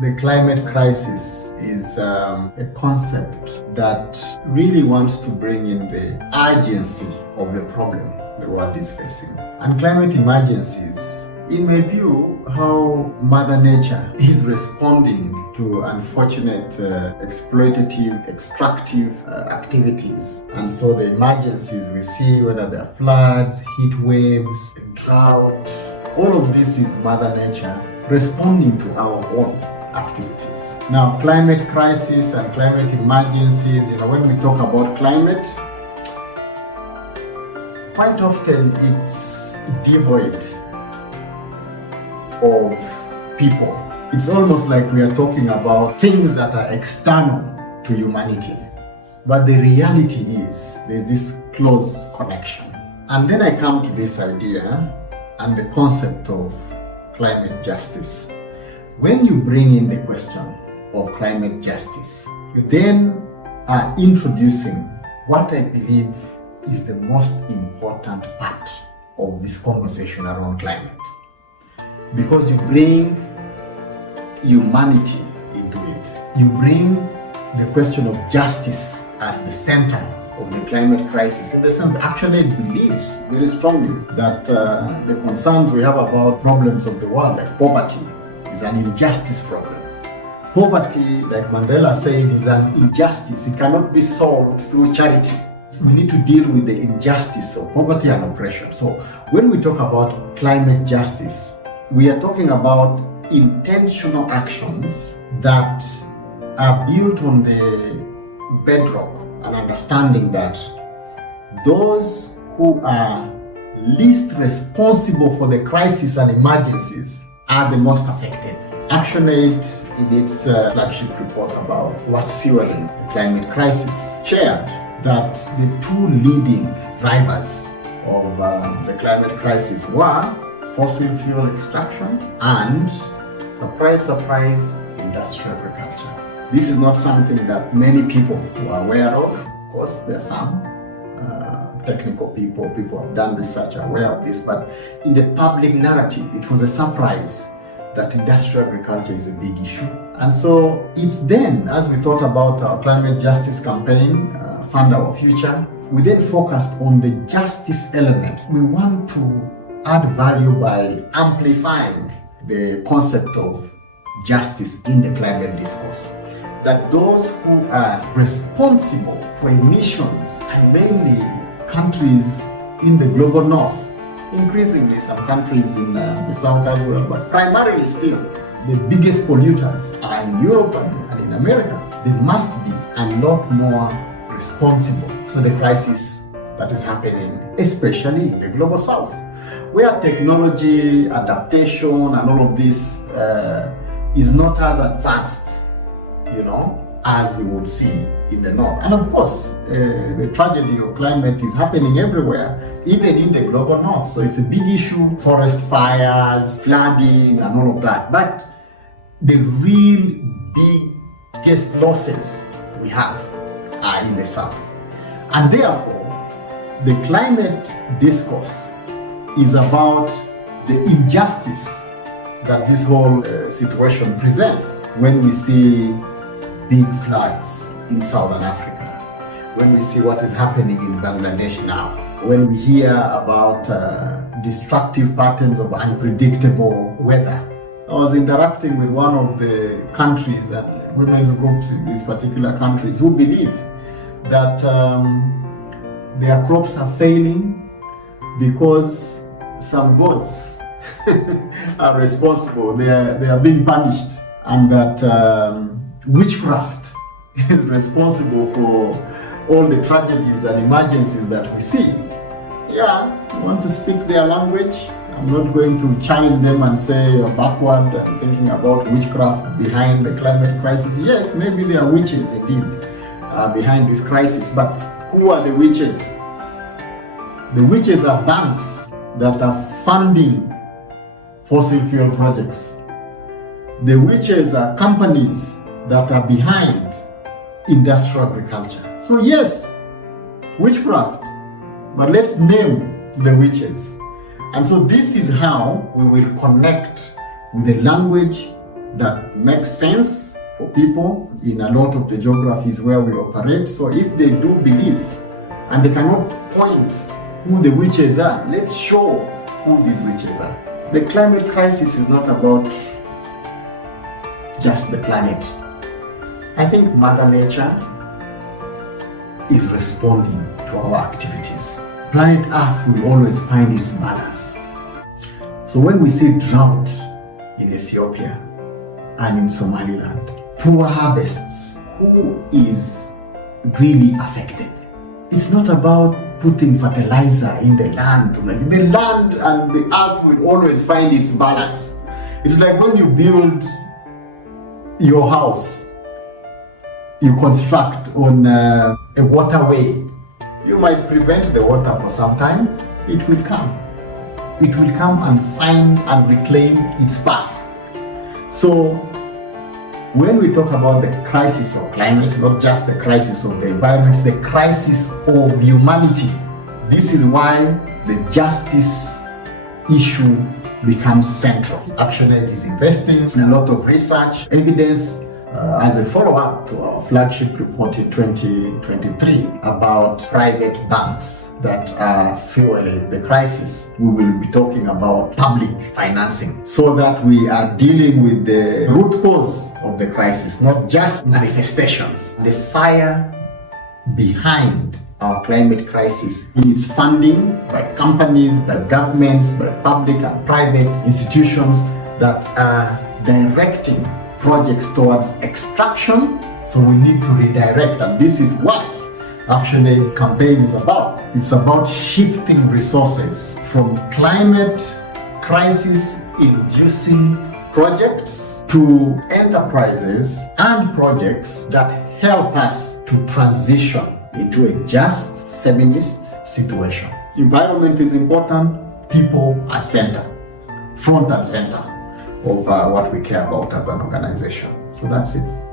The climate crisis is a concept that really wants to bring in the urgency of the problem the world is facing. And climate emergencies, in my view, how Mother Nature is responding to unfortunate exploitative, extractive activities. And so the emergencies we see, whether they're floods, heat waves, drought, all of this is Mother Nature responding to our own activities. Now, climate crisis and climate emergencies, when we talk about climate, quite often it's devoid of people. It's almost like we are talking about things that are external to humanity. But the reality is there's this close connection. And then I come to this idea and the concept of climate justice. When you bring in the question of climate justice, you then are introducing what I believe is the most important part of this conversation around climate. Because you bring humanity into it. You bring the question of justice at the center of the climate crisis. In the sense, actually it believes very strongly that the concerns we have about problems of the world, like poverty, is an injustice problem. Poverty, like Mandela said, is an injustice. It cannot be solved through charity. We need to deal with the injustice of poverty and oppression. So when we talk about climate justice, we are talking about intentional actions that are built on the bedrock and understanding that those who are least responsible for the crisis and emergencies are the most affected. ActionAid, in its flagship report about what's fueling the climate crisis, shared that the two leading drivers of the climate crisis were fossil fuel extraction and, surprise, surprise, industrial agriculture. This is not something that many people are aware of. Of course, there are some technical people who have done research are aware of this, but in the public narrative, it was a surprise that industrial agriculture is a big issue. And so it's then, as we thought about our climate justice campaign, Fund Our Future, we then focused on the justice element. We want to add value by amplifying the concept of justice in the climate discourse. That those who are responsible for emissions, and mainly countries in the global north, increasingly some countries in the south as well, but primarily still, the biggest polluters are in Europe and in America. They must be a lot more responsible for the crisis that is happening, especially in the global south, where technology, adaptation, and all of this is not as advanced, as we would see in the north. And of course, the tragedy of climate is happening everywhere, even in the global north. So it's a big issue, forest fires, flooding, and all of that. But the real biggest losses we have are in the south. And therefore, the climate discourse is about the injustice that this whole situation presents when we see big floods in southern Africa, when we see what is happening in Bangladesh now, when we hear about destructive patterns of unpredictable weather. I was interacting with one of the countries and women's groups in these particular countries who believe that their crops are failing because some gods are responsible. They are being punished, and that witchcraft is responsible for all the tragedies and emergencies that we see. Yeah, I want to speak their language. I'm not going to challenge them and say you're backward and thinking about witchcraft behind the climate crisis. Yes, maybe there are witches indeed behind this crisis, but who are the witches? The witches are banks that are funding fossil fuel projects. The witches are companies that are behind industrial agriculture. So yes, witchcraft, but let's name the witches. And so this is how we will connect with the language that makes sense for people in a lot of the geographies where we operate. So if they do believe and they cannot point who the witches are, let's show who these witches are. The climate crisis is not about just the planet. I think Mother Nature is responding to our activities. Planet Earth will always find its balance. So when we see drought in Ethiopia and in Somaliland, poor harvests, who is really affected? It's not about putting fertilizer in the land. The land and the earth will always find its balance. It's like when you build your house, you construct on a waterway. You might prevent the water for some time. It will come. It will come and find and reclaim its path. So when we talk about the crisis of climate, not just the crisis of the environment, it's the crisis of humanity. This is why the justice issue becomes central. ActionAid is investing in a lot of research, evidence, as a follow-up to our flagship report in 2023 about private banks that are fueling the crisis. We will be talking about public financing so that we are dealing with the root cause of the crisis, not just manifestations. The fire behind our climate crisis in its funding by companies, by governments, by public and private institutions that are directing projects towards extraction. So we need to redirect, and this is what ActionAid's campaign is about. It's about shifting resources from climate crisis inducing projects to enterprises and projects that help us to transition into a just feminist situation. Environment is important, people are center, front and center of what we care about as an organization. So that's it.